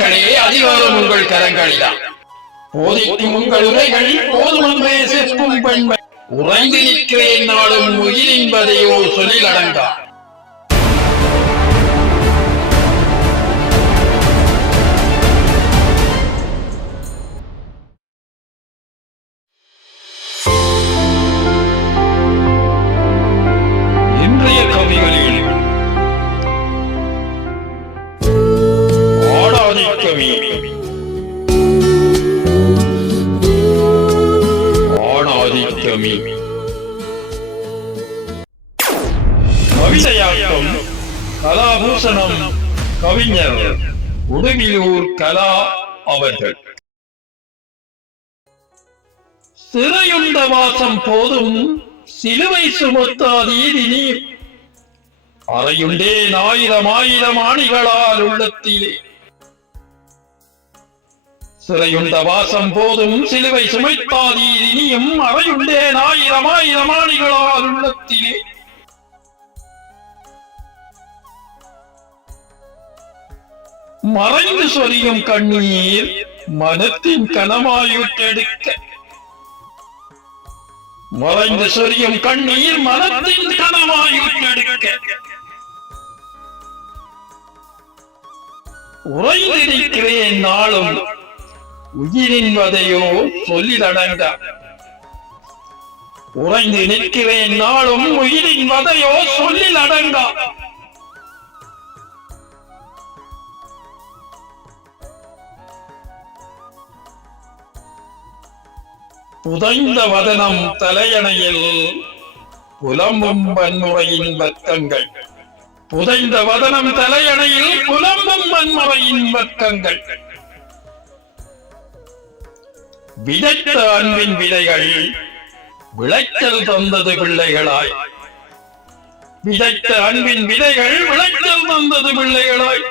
மக்களே, அதிகாரம் உங்கள் கரங்களிலா. போதிக்கும் உங்கள் உரைகள் போதுமன்றே செப்பும் பெண்மை. உறைந்து நிற்கிறேன் நாளும் உயிரின்பதையோ சொல்லில் அடங்கா. இன்றைய கவிகளில் ஆடாதி கவி. கவிதையாக்கம் கலாபூஷணம் கவிஞர் உடுவிலூர் கலா அவர்கள். சிறையுண்ட வாசம் போதும் சிலுவை சுமத்தாதீதி நீர். அறையுண்டேன் ஆயிரம் ஆயிரம் ஆணிகளால் உள்ளத்திலே. சிறையுண்ட வாசம் போதும் சிலுவை சுமைத்தாதீர் இனியும். அறையுண்டேன் ஆயிரம் ஆயிரம் ஆணிகளால் உள்ளத்திலே. மறைந்து சொரியும் கண்ணீர் மனத்தின் கனமாயுற்றெடுக்க. மறைந்து சொரியும் கண்ணீர் மனத்தின் கனமாயுற்றெடுக்க. உறைந்திருக்கிறேன் நாளும் உயிரின் வதையோ சொல்லிலடங்க. உறைந்து நிற்கிறேன் நாளும் உயிரின் வதையோ சொல்லில் அடங்கா. புதைந்த வதனம் தலையணையில் புலம்பும் வன்முறையின் வர்க்கங்கள். புதைந்த வதனம் தலையணையில் புலம்பும் வன்முறையின் வர்க்கங்கள். விதைத்த அன்பின் விதைகள் விளைச்சல் தந்தது பிள்ளைகளாய். விதைத்த அன்பின் விதைகள் விளைச்சல் தந்தது பிள்ளைகளாய்.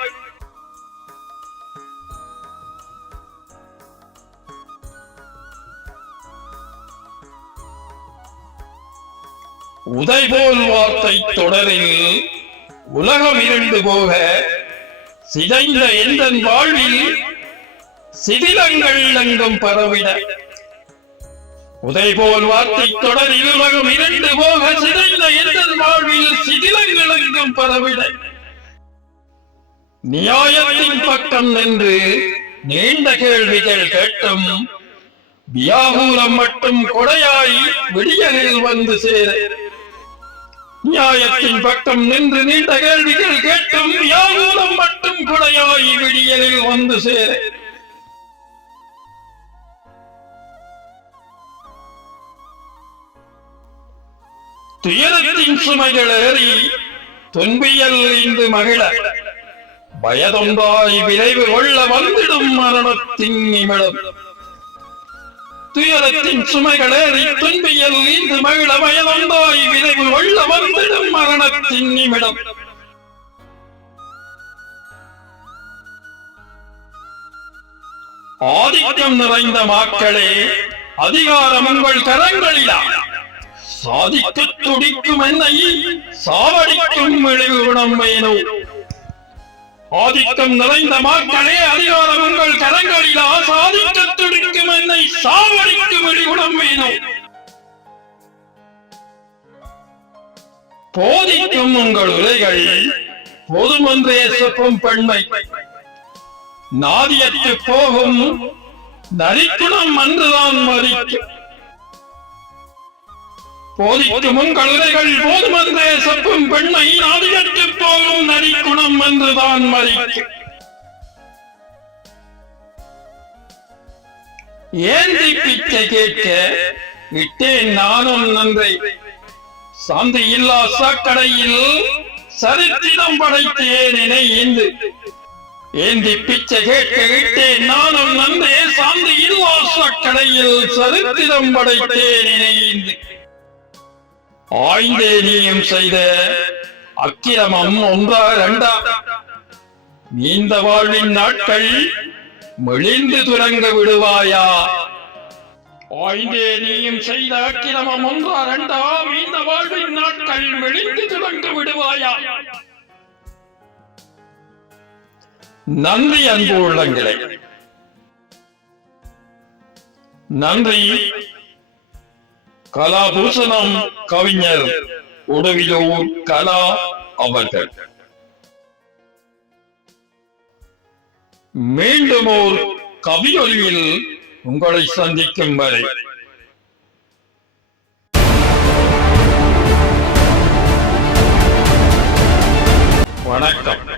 உதைபோல் வார்த்தை தொடரில் உலகம் இருண்டு போக சிதைந்த எந்தன் வாழ்வில் சிதிலங்கள் எங்கும் பரவிட. உதைபோல் வார்த்தை தொடரில் உலகம் இருண்டு போக சிதைந்த எந்தன் வாழ்வில் சிதிலங்கள் எங்கும் பரவிட. நியாயத்தின் பக்கம் நின்று நீண்ட கேள்விகள் கேட்டும் வியாகுலம் மட்டும் கொடையாய் விடியலில் வந்து சேர. நியாயத்தின் பக்கம் நின்று நீண்ட கேள்விகள் கேட்டும் வியாகுலம் மட்டும் கொடையாய் விடியலில் வந்து சேர. துயரத்தின் சுமைகள் ஏறி துன்பியல் இன்று மகிழ. பயதொன்றாய் விரைவு கொள்ள வந்துடும் மரணத்தின் நிமிடம். துயரத்தின் சுமைகள் ஏறி துன்பியல் இன்று மகிழ. பயதொன்றாய் விரைவு கொள்ள வந்துடும் மரணத்தின் நிமிடம். ஆதிக்கம் நிறைந்த மக்களே, அதிகாரம் உங்கள் கரங்களிலா. சாதிக்க துடிக்கும் என்னை சாவடிக்கும் இழிவு குணம் வேணோ. ஆதிக்கம் நிறைந்த மக்களே, அதிகாரம் உங்கள் கரங்களிலா. சாதிக்க துடிக்கும் என்னை சாவடிக்கும் இழிவு குணம் வேணோ. போதிக்கும் உங்கள் உரைகள் போதுமன்றே செப்பும் பெண்மை. நாதியற்று போகும் நரிக்குணம் அன்றுதான் மறிக்கும். போதிக்கும் உங்கள் உரைகள் போதுமன்றே செப்பும் பெண்மை. நாதியற்று போகும் நரிக்குணம் என்றுதான் மறிக்கும். ஏந்தி பிச்சை கேட்க விட்டேன் நானும் நன்றை. சாந்தி இல்லா சாக்கடையில் சரித்திரம் படைத்தேன் என இந்து. ஏந்தி பிச்சை கேட்க விட்டேன் நானும் நன்றே. சாந்தி இல்லா சாக்கடையில் சரித்திரம் படைத்தேன் என இந்து. ஆய்ந்தே நீயும் செய்த அக்கிரமம் ஒன்றா இரண்டா. நீண்ட வாழ்வின் நாட்கள் மெலிந்து துறங்க விடுவாயா. ஆய்ந்தே நீயும் செய்த அக்கிரமம் ஒன்றா இரண்டா. நீண்ட வாழ்வின் நாட்கள் மெலிந்து துறங்க விடுவாயா. நன்றி அன்பு உள்ளங்களே. நன்றி கலாபூஷணம் கவிஞர் உடவிலூர் கலா அவர்கள். மீண்டும் ஒரு கவியொலியில் உங்களை சந்திக்கும் வரை வணக்கம்.